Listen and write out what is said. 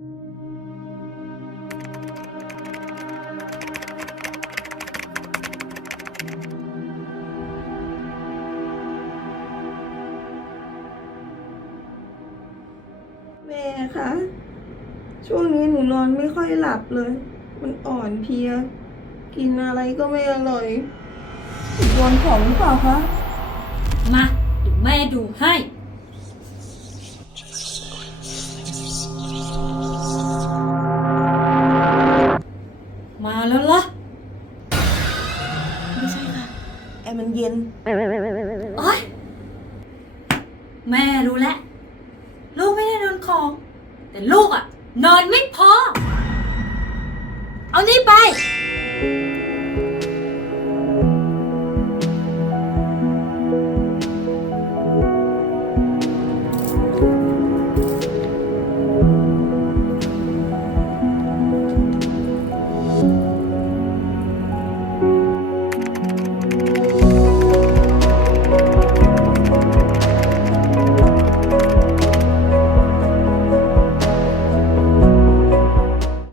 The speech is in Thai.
แม่คะ ช่วงนี้หนูนอนไม่ค่อยหลับเลย มันอ่อนเพลีย กินอะไรก็ไม่อร่อยโดนของหรือเปล่าคะ มาเดี๋ยวแม่ดูให้ แล้วล่ะ ไม่ใช่ค่ะ แอร์มันเย็น โอ๊ย แม่รู้แล้ว ลูกไม่ได้นอนของ แต่ลูกอะนอนไม่พอ เอานี่ไป